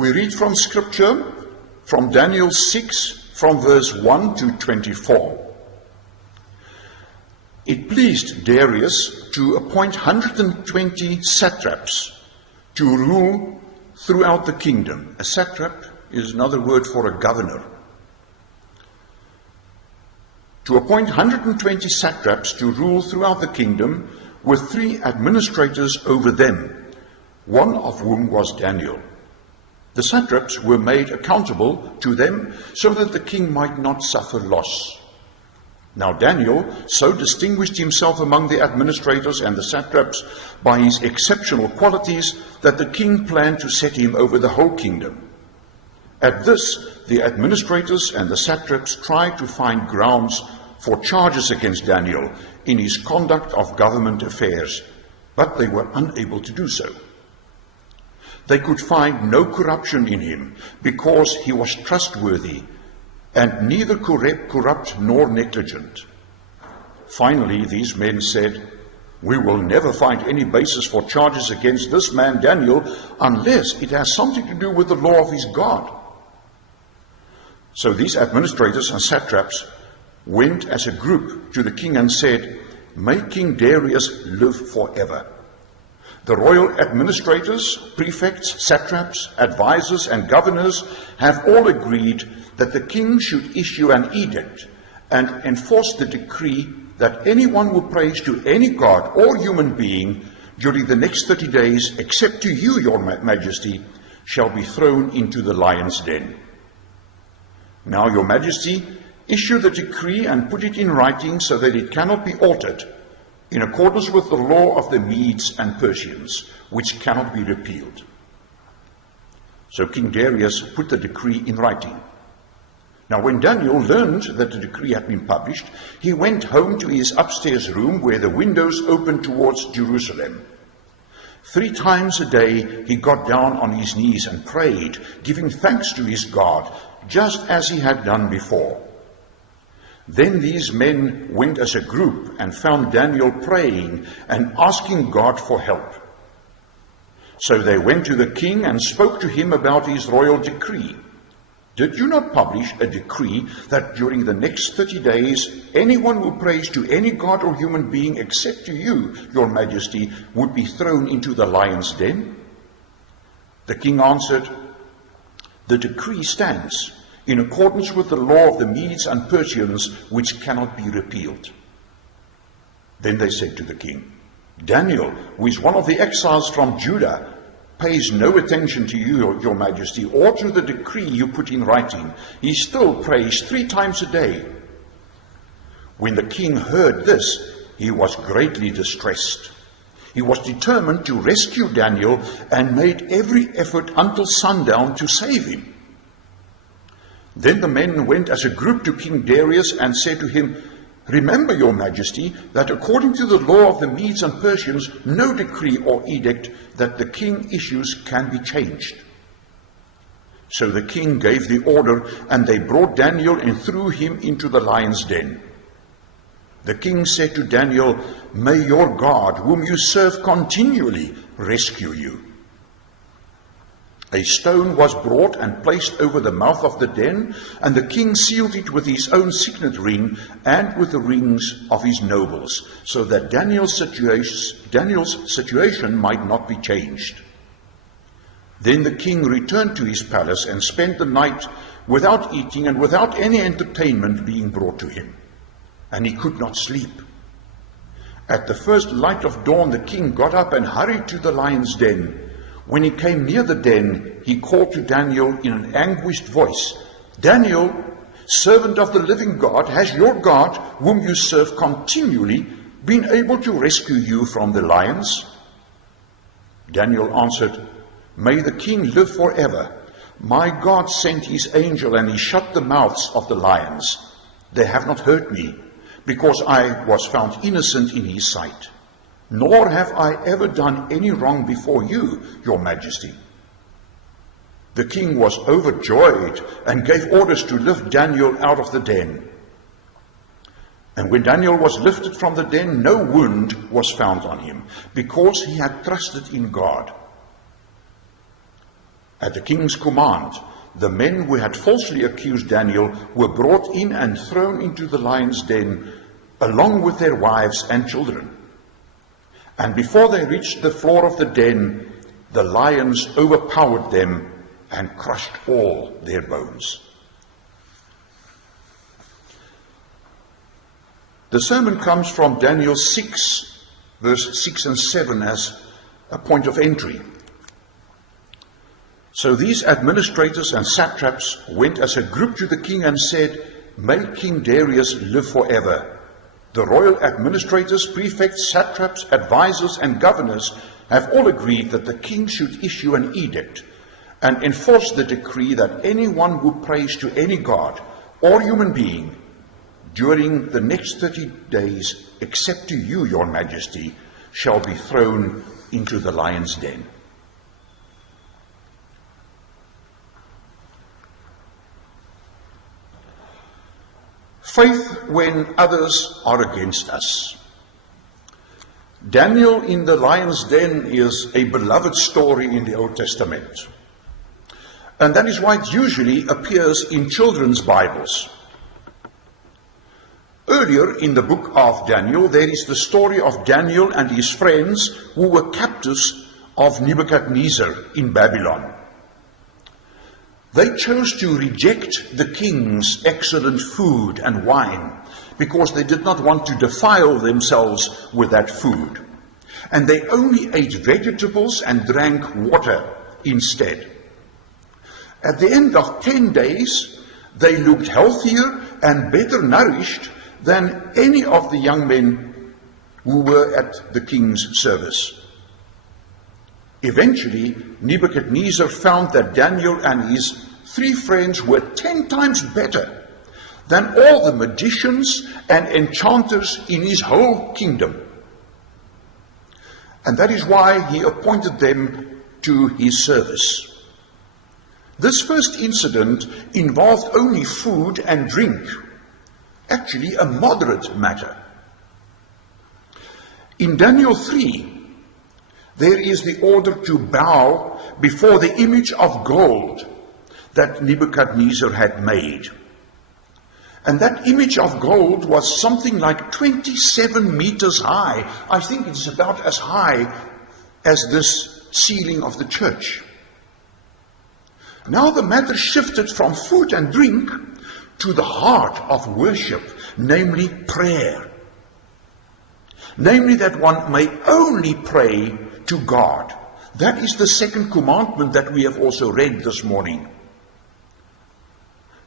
We read from Scripture, from Daniel 6, from verse 1 to 24. It pleased Darius to appoint 120 satraps to rule throughout the kingdom. A satrap is another word for a governor. To appoint 120 satraps to rule throughout the kingdom, with 3 administrators over them, one of whom was Daniel. The satraps were made accountable to them so that the king might not suffer loss. Now Daniel so distinguished himself among the administrators and the satraps by his exceptional qualities that the king planned to set him over the whole kingdom. At this, the administrators and the satraps tried to find grounds for charges against Daniel in his conduct of government affairs, but they were unable to do so. They could find no corruption in him because he was trustworthy and neither corrupt nor negligent. Finally, these men said, "We will never find any basis for charges against this man Daniel unless it has something to do with the law of his God." So these administrators and satraps went as a group to the king and said, "May King Darius live forever." The royal administrators, prefects, satraps, advisors, and governors have all agreed that the king should issue an edict and enforce the decree that anyone who prays to any god or human being during the next 30 days, except to you, your majesty, shall be thrown into the lion's den. Now, your majesty, issue the decree and put it in writing so that it cannot be altered, in accordance with the law of the Medes and Persians, which cannot be repealed. So King Darius put the decree in writing. Now when Daniel learned that the decree had been published, he went home to his upstairs room where the windows opened towards Jerusalem. 3 times a day he got down on his knees and prayed, giving thanks to his God, just as he had done before. Then these men went as a group and found Daniel praying and asking God for help. So they went to the king and spoke to him about his royal decree. "Did you not publish a decree that during the next 30 days, anyone who prays to any god or human being except to you, your majesty, would be thrown into the lion's den?" The king answered, "The decree stands in accordance with the law of the Medes and Persians, which cannot be repealed." Then they said to the king, "Daniel, who is one of the exiles from Judah, pays no attention to you, your majesty, or to the decree you put in writing. He still prays 3 times a day." When the king heard this, he was greatly distressed. He was determined to rescue Daniel and made every effort until sundown to save him. Then the men went as a group to King Darius and said to him, "Remember, your majesty, that according to the law of the Medes and Persians, no decree or edict that the king issues can be changed." So the king gave the order, and they brought Daniel and threw him into the lion's den. The king said to Daniel, "May your God, whom you serve continually, rescue you." A stone was brought and placed over the mouth of the den, and the king sealed it with his own signet ring and with the rings of his nobles, so that Daniel's situation might not be changed. Then the king returned to his palace and spent the night without eating and without any entertainment being brought to him, and he could not sleep. At the first light of dawn, the king got up and hurried to the lion's den. When he came near the den, he called to Daniel in an anguished voice, "Daniel, servant of the living God, has your God, whom you serve continually, been able to rescue you from the lions?" Daniel answered, "May the king live forever. My God sent his angel, and he shut the mouths of the lions. They have not hurt me, because I was found innocent in his sight. Nor have I ever done any wrong before you, your majesty." The king was overjoyed and gave orders to lift Daniel out of the den. And when Daniel was lifted from the den, no wound was found on him, because he had trusted in God. At the king's command, the men who had falsely accused Daniel were brought in and thrown into the lion's den, along with their wives and children. And before they reached the floor of the den, the lions overpowered them and crushed all their bones. The sermon comes from Daniel 6, verse 6 and 7 as a point of entry. So these administrators and satraps went as a group to the king and said, "May King Darius live forever. The royal administrators, prefects, satraps, advisors, and governors have all agreed that the king should issue an edict and enforce the decree that anyone who prays to any god or human being during the next 30 days, except to you, your majesty, shall be thrown into the lion's den." Faith when others are against us. Daniel in the lion's den is a beloved story in the Old Testament. And that is why it usually appears in children's Bibles. Earlier in the book of Daniel, there is the story of Daniel and his friends who were captives of Nebuchadnezzar in Babylon. They chose to reject the king's excellent food and wine because they did not want to defile themselves with that food. And they only ate vegetables and drank water instead. At the end of 10 days, they looked healthier and better nourished than any of the young men who were at the king's service. Eventually, Nebuchadnezzar found that Daniel and his 3 friends were 10 times better than all the magicians and enchanters in his whole kingdom. And that is why he appointed them to his service. This first incident involved only food and drink, actually a moderate matter. In Daniel 3, there is the order to bow before the image of gold that Nebuchadnezzar had made. And that image of gold was something like 27 meters high. I think it's about as high as this ceiling of the church. Now the matter shifted from food and drink to the heart of worship, namely prayer. Namely that one may only pray to God. That is the second commandment that we have also read this morning.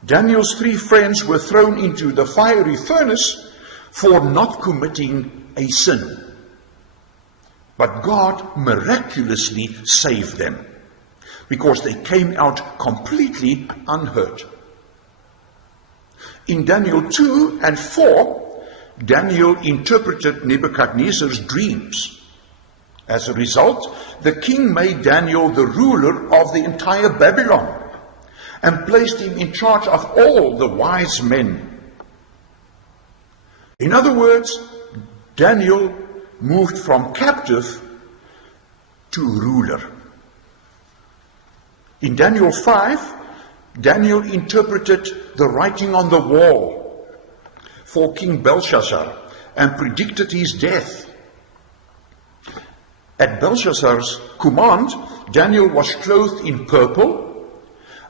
Daniel's 3 friends were thrown into the fiery furnace for not committing a sin. But God miraculously saved them because they came out completely unhurt. In Daniel 2 and 4, Daniel interpreted Nebuchadnezzar's dreams. As a result, the king made Daniel the ruler of the entire Babylon and placed him in charge of all the wise men. In other words, Daniel moved from captive to ruler. In Daniel 5, Daniel interpreted the writing on the wall for King Belshazzar and predicted his death. At Belshazzar's command, Daniel was clothed in purple,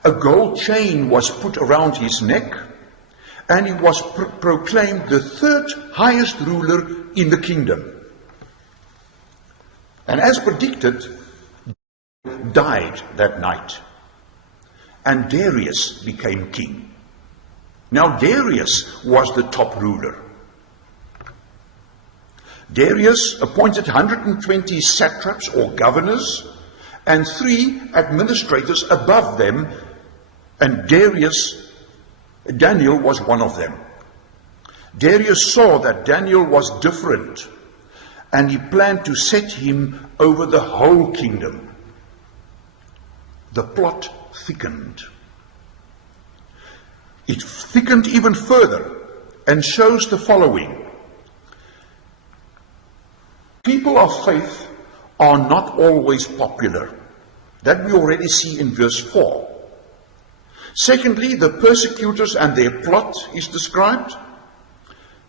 a gold chain was put around his neck, and he was proclaimed the 3rd highest ruler in the kingdom. And as predicted, died that night, and Darius became king. Now Darius was the top ruler. Darius appointed 120 satraps or governors and 3 administrators above them, and Daniel was one of them. Darius saw that Daniel was different, and he planned to set him over the whole kingdom. The plot thickened. It thickened even further and shows the following. People of faith are not always popular. That we already see in verse 4. Secondly, the persecutors and their plot is described,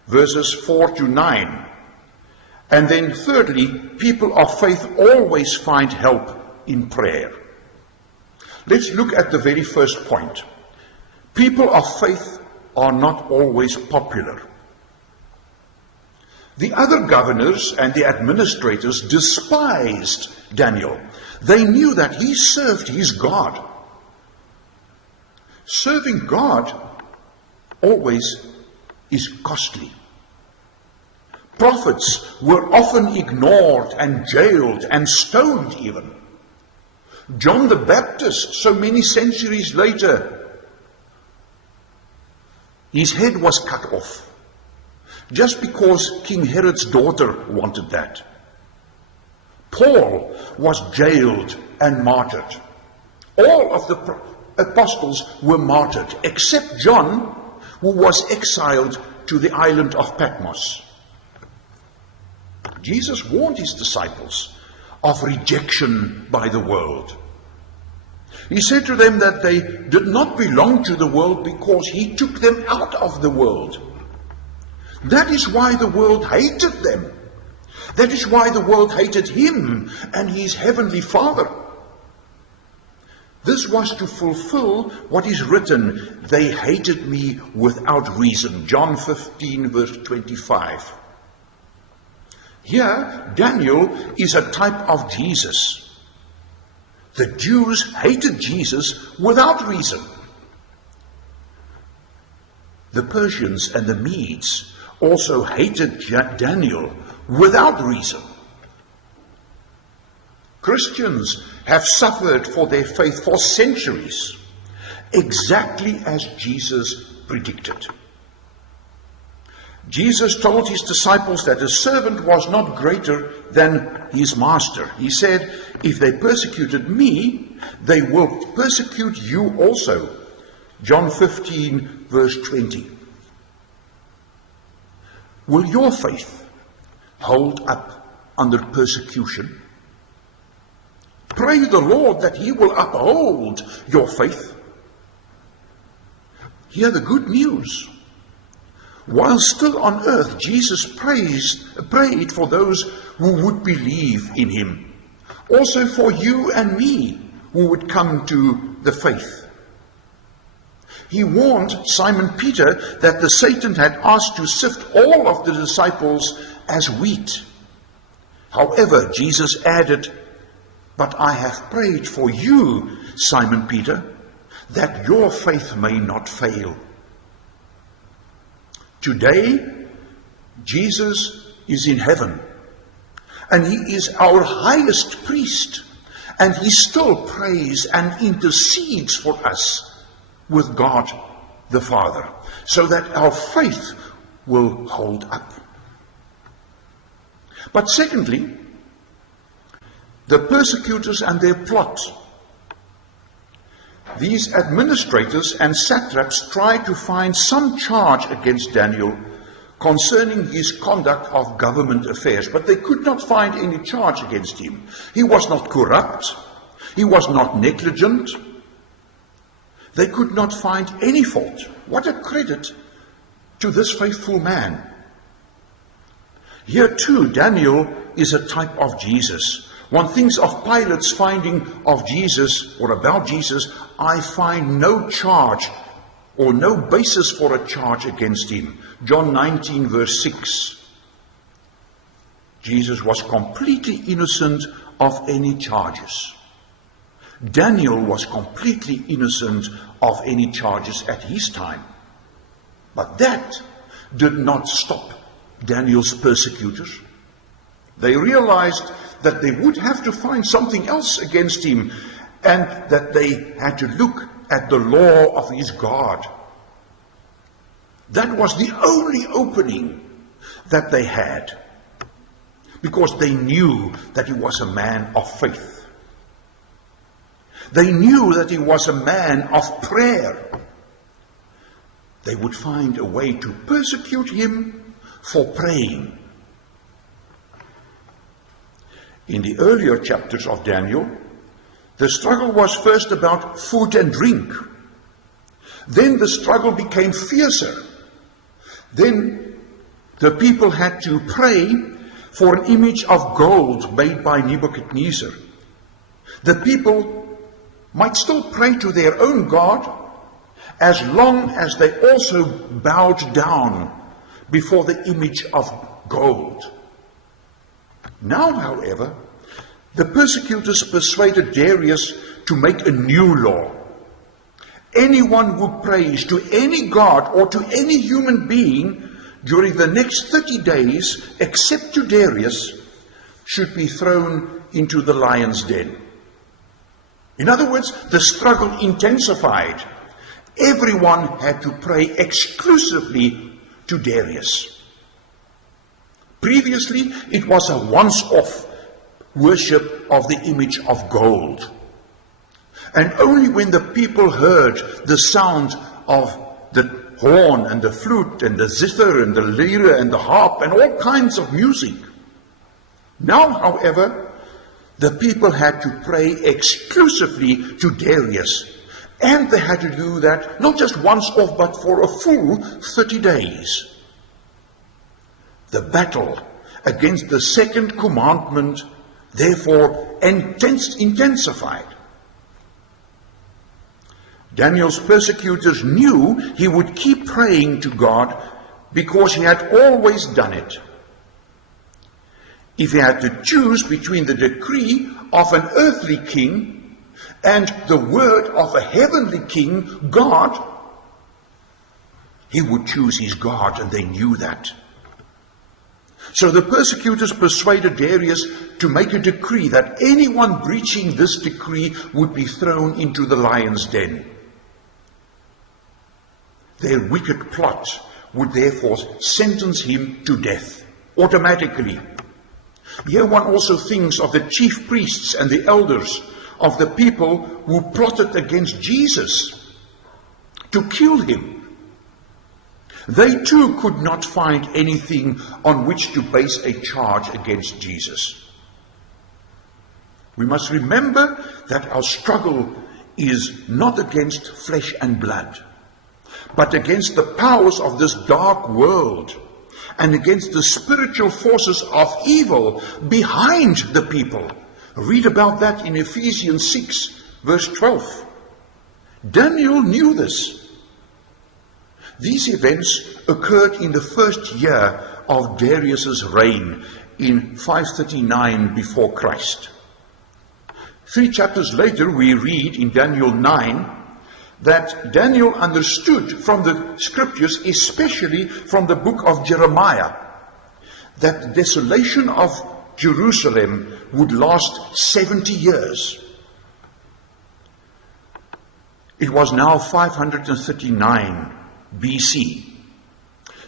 verses 4 to 9. And then thirdly, people of faith always find help in prayer. Let's look at the very first point. People of faith are not always popular. The other governors and the administrators despised Daniel. They knew that he served his God. Serving God always is costly. Prophets were often ignored and jailed and stoned even. John the Baptist, so many centuries later, his head was cut off, just because King Herod's daughter wanted that. Paul was jailed and martyred. All of the apostles were martyred, except John, who was exiled to the island of Patmos. Jesus warned his disciples of rejection by the world. He said to them that they did not belong to the world because he took them out of the world. That is why the world hated them. That is why the world hated him and his heavenly Father. This was to fulfill what is written, they hated me without reason. John 15 verse 25. Here, Daniel is a type of Jesus. The Jews hated Jesus without reason. The Persians and the Medes also hated Daniel without reason. Christians have suffered for their faith for centuries, exactly as Jesus predicted. Jesus told his disciples that a servant was not greater than his master. He said, if they persecuted me, they will persecute you also. John 15 verse 20. Will your faith hold up under persecution? Pray the Lord that he will uphold your faith. Hear the good news. While still on earth, Jesus prayed for those who would believe in him. Also for you and me who would come to the faith. He warned Simon Peter that the Satan had asked to sift all of the disciples as wheat. However, Jesus added, but I have prayed for you, Simon Peter, that your faith may not fail. Today, Jesus is in heaven, and he is our highest priest, and he still prays and intercedes for us with God the Father, so that our faith will hold up. But secondly, the persecutors and their plot. These administrators and satraps tried to find some charge against Daniel concerning his conduct of government affairs, but they could not find any charge against him. He was not corrupt. He was not negligent. They could not find any fault. What a credit to this faithful man. Here too, Daniel is a type of Jesus. One thinks of Pilate's finding of Jesus, or about Jesus, I find no charge or no basis for a charge against him. John 19 verse 6. Jesus was completely innocent of any charges. Daniel was completely innocent of any charges at his time. But that did not stop Daniel's persecutors. They realized that they would have to find something else against him, and that they had to look at the law of his God. That was the only opening that they had, because they knew that he was a man of faith. They knew that he was a man of prayer. They would find a way to persecute him for praying. In the earlier chapters of Daniel, The struggle was first about food and drink. Then the struggle became fiercer. Then the people had to pray for an image of gold made by Nebuchadnezzar. The people might still pray to their own God as long as they also bowed down before the image of gold. Now, however, the persecutors persuaded Darius to make a new law. Anyone who prays to any god or to any human being during the next 30 days, except to Darius, should be thrown into the lion's den. In other words, the struggle intensified. Everyone had to pray exclusively to Darius. Previously, it was a once-off worship of the image of gold. And only when the people heard the sound of the horn and the flute and the zither and the lyre and the harp and all kinds of music. Now, however, the people had to pray exclusively to Darius. And they had to do that not just once off, but for a full 30 days. The battle against the second commandment, therefore, intensified. Daniel's persecutors knew he would keep praying to God because he had always done it. If he had to choose between the decree of an earthly king and the word of a heavenly king, God, he would choose his God, and they knew that. So the persecutors persuaded Darius to make a decree that anyone breaching this decree would be thrown into the lion's den. Their wicked plot would therefore sentence him to death automatically. Here one also thinks of the chief priests and the elders of the people who plotted against Jesus to kill him. They too could not find anything on which to base a charge against Jesus. We must remember that our struggle is not against flesh and blood, but against the powers of this dark world and against the spiritual forces of evil behind the people. Read about that in Ephesians 6, verse 12. Daniel knew this. These events occurred in the first year of Darius's reign in 539 before Christ. 3 chapters later we read in Daniel 9 that Daniel understood from the scriptures, especially from the book of Jeremiah, that the desolation of Jerusalem would last 70 years. It was now 539 BC,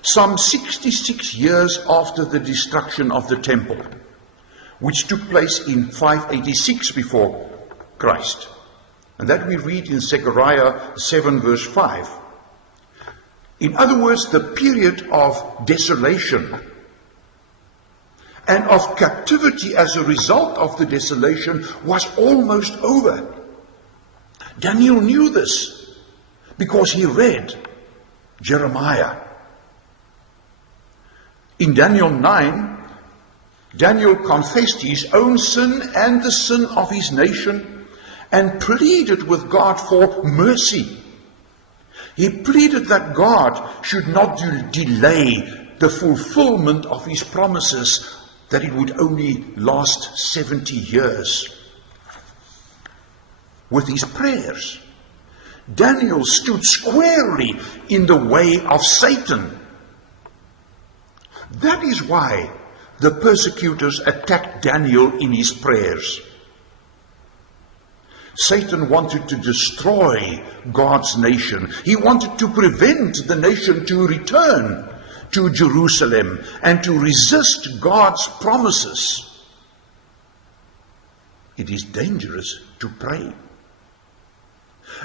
some 66 years after the destruction of the temple, which took place in 586 before Christ. And that we read in Zechariah 7 verse 5. In other words, the period of desolation and of captivity as a result of the desolation was almost over. Daniel knew this because he read Jeremiah. In Daniel 9, Daniel confessed his own sin and the sin of his nation and pleaded with God for mercy. He pleaded that God should not delay the fulfillment of his promises, that it would only last 70 years. With his prayers, Daniel stood squarely in the way of Satan. That is why the persecutors attacked Daniel in his prayers. Satan wanted to destroy God's nation. He wanted to prevent the nation to return to Jerusalem and to resist God's promises. It is dangerous to pray.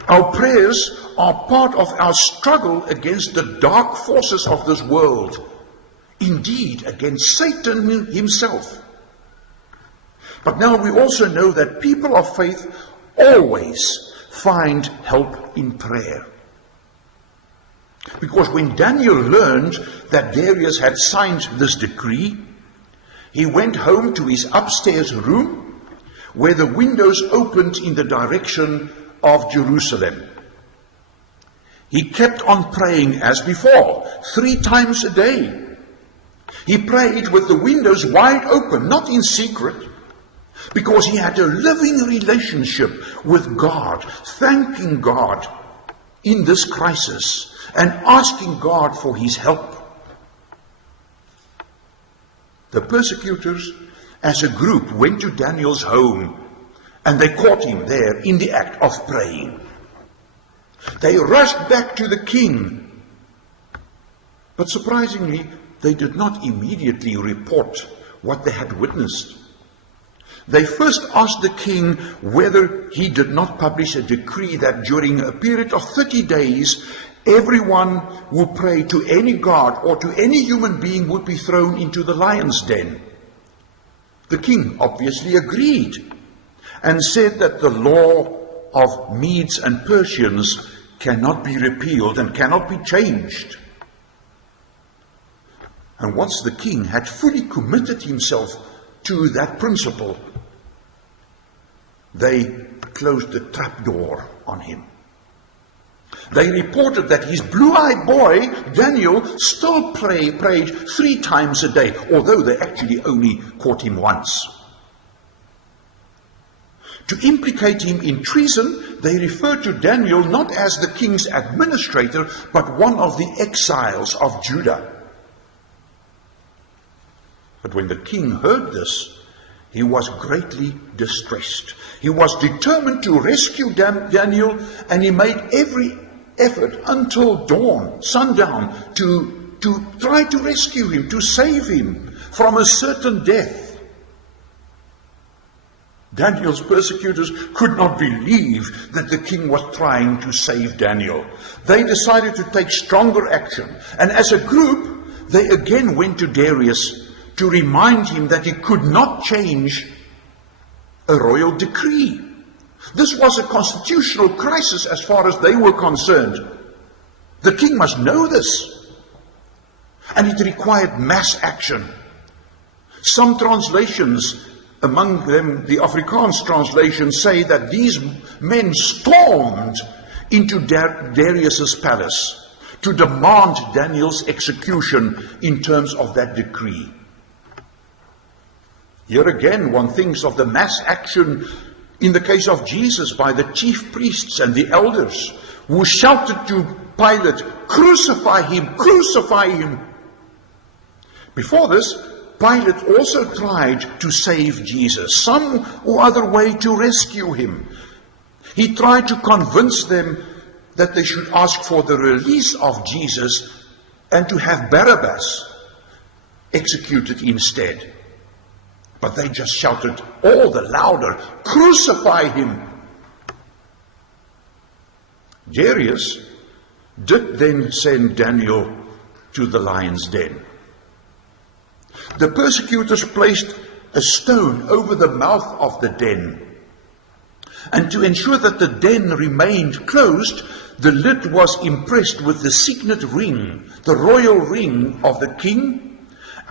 Our prayers are part of our struggle against the dark forces of this world, indeed against Satan himself. But now we also know that people of faith always find help in prayer. Because when Daniel learned that Darius had signed this decree, he went home to his upstairs room where the windows opened in the direction of Jerusalem. He kept on praying as before, 3 times a day. He prayed with the windows wide open, not in secret, because he had a living relationship with God, thanking God in this crisis and asking God for his help. The persecutors, as a group, went to Daniel's home and they caught him there in the act of praying. They rushed back to the king, but surprisingly, they did not immediately report what they had witnessed. They first asked the king whether he did not publish a decree that during a period of 30 days, everyone who prayed to any god or to any human being would be thrown into the lion's den. The king obviously agreed and said that the law of Medes and Persians cannot be repealed and cannot be changed. And once the king had fully committed himself to that principle, they closed the trapdoor on him. They reported that his blue-eyed boy, Daniel, still prayed 3 times a day, although they actually only caught him once. To implicate him in treason, they referred to Daniel not as the king's administrator, but one of the exiles of Judah. But when the king heard this, he was greatly distressed. He was determined to rescue Daniel, and he made every effort until dawn, sundown, to try to rescue him, to save him from a certain death. Daniel's persecutors could not believe that the king was trying to save Daniel. They decided to take stronger action, and as a group, they again went to Darius to remind him that he could not change a royal decree. This was a constitutional crisis as far as they were concerned. The king must know this. And it required mass action. Some translations, among them the Afrikaans translation, say that these men stormed into Darius's palace to demand Daniel's execution in terms of that decree. Here again, one thinks of the mass action in the case of Jesus by the chief priests and the elders who shouted to Pilate, "Crucify him, crucify him." Before this, Pilate also tried to save Jesus, some or other way to rescue him. He tried to convince them that they should ask for the release of Jesus and to have Barabbas executed instead. But they just shouted all the louder, "Crucify him!" Darius did then send Daniel to the lion's den. The persecutors placed a stone over the mouth of the den. And to ensure that the den remained closed, the lid was impressed with the signet ring, the royal ring of the king,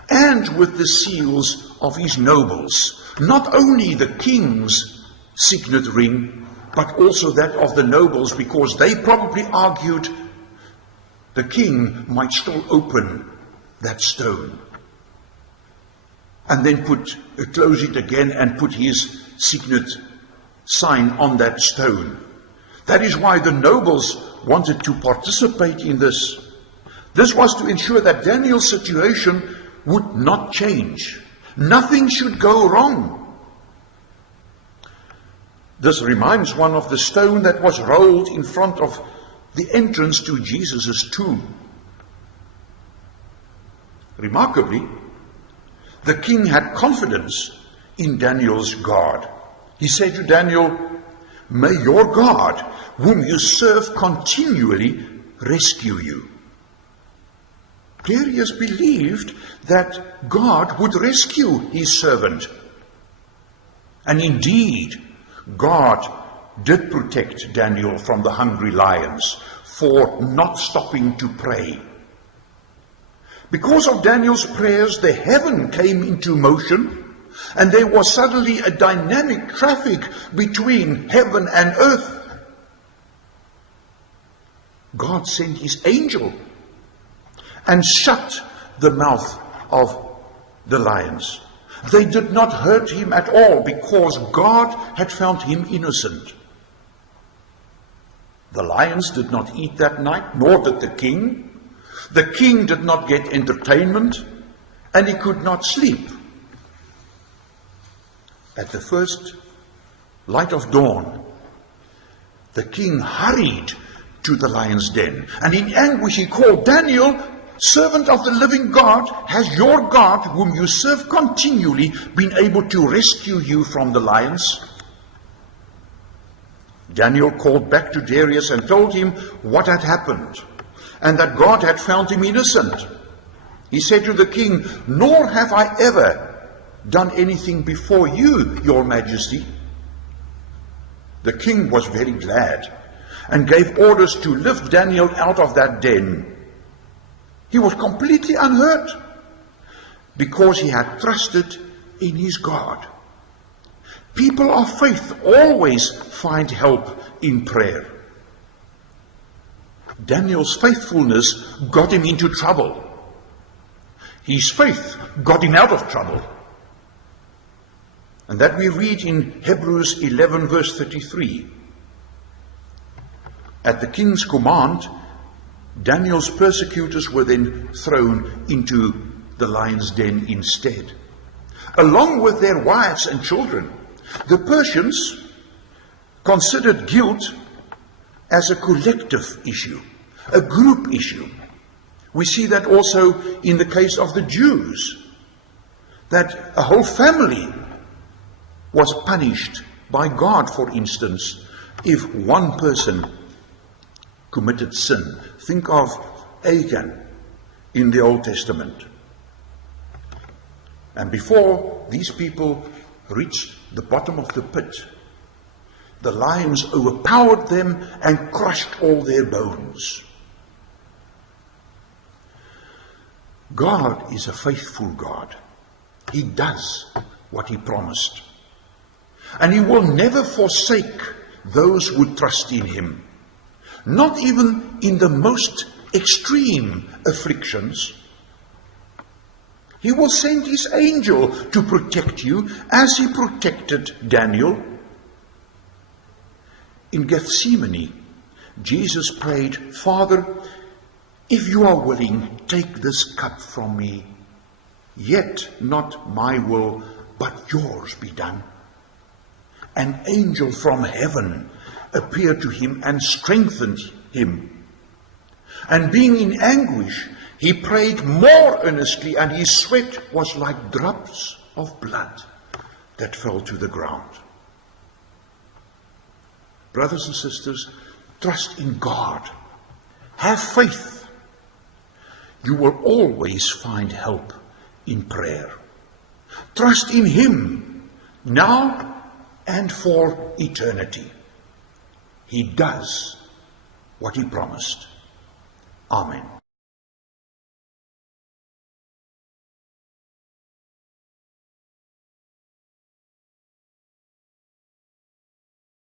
and with the seals of his nobles. Not only the king's signet ring, but also that of the nobles, because they probably argued the king might still open that stone and then close it again and put his signet sign on that stone. That is why the nobles wanted to participate in this. This was to ensure that Daniel's situation would not change. Nothing should go wrong. This reminds one of the stone that was rolled in front of the entrance to Jesus' tomb. Remarkably, the king had confidence in Daniel's God. He said to Daniel, "May your God, whom you serve continually, rescue you." Darius believed that God would rescue his servant. And indeed, God did protect Daniel from the hungry lions for not stopping to pray. Because of Daniel's prayers, the heaven came into motion, and there was suddenly a dynamic traffic between heaven and earth. God sent his angel and shut the mouth of the lions. They did not hurt him at all because God had found him innocent. The lions did not eat that night, nor did the king. The king did not get entertainment, and he could not sleep. At the first light of dawn, the king hurried to the lion's den, and in anguish he called, "Daniel, servant of the living God, has your God, whom you serve continually, been able to rescue you from the lions?" Daniel called back to Darius and told him what had happened, and that God had found him innocent. He said to the king, "Nor have I ever done anything before you, your majesty." The king was very glad and gave orders to lift Daniel out of that den. He was completely unhurt because he had trusted in his God. People of faith always find help in prayer. Daniel's faithfulness got him into trouble. His faith got him out of trouble. And that we read in Hebrews 11 verse 33. At the king's command, Daniel's persecutors were then thrown into the lion's den instead, along with their wives and children. The Persians considered guilt as a collective issue, a group issue. We see that also in the case of the Jews, that a whole family was punished by God, for instance, if one person committed sin. Think of Achan in the Old Testament. And before these people reached the bottom of the pit, the lions overpowered them and crushed all their bones. God is a faithful God. He does what he promised. And he will never forsake those who trust in him. Not even in the most extreme afflictions. He will send his angel to protect you as he protected Daniel. In Gethsemane, Jesus prayed, "Father, if you are willing, take this cup from me. Yet not my will, but yours be done." An angel from heaven appeared to him and strengthened him. And being in anguish, he prayed more earnestly, and his sweat was like drops of blood that fell to the ground. Brothers and sisters, trust in God. Have faith. You will always find help in prayer. Trust in him now and for eternity. He does what he promised. Amen.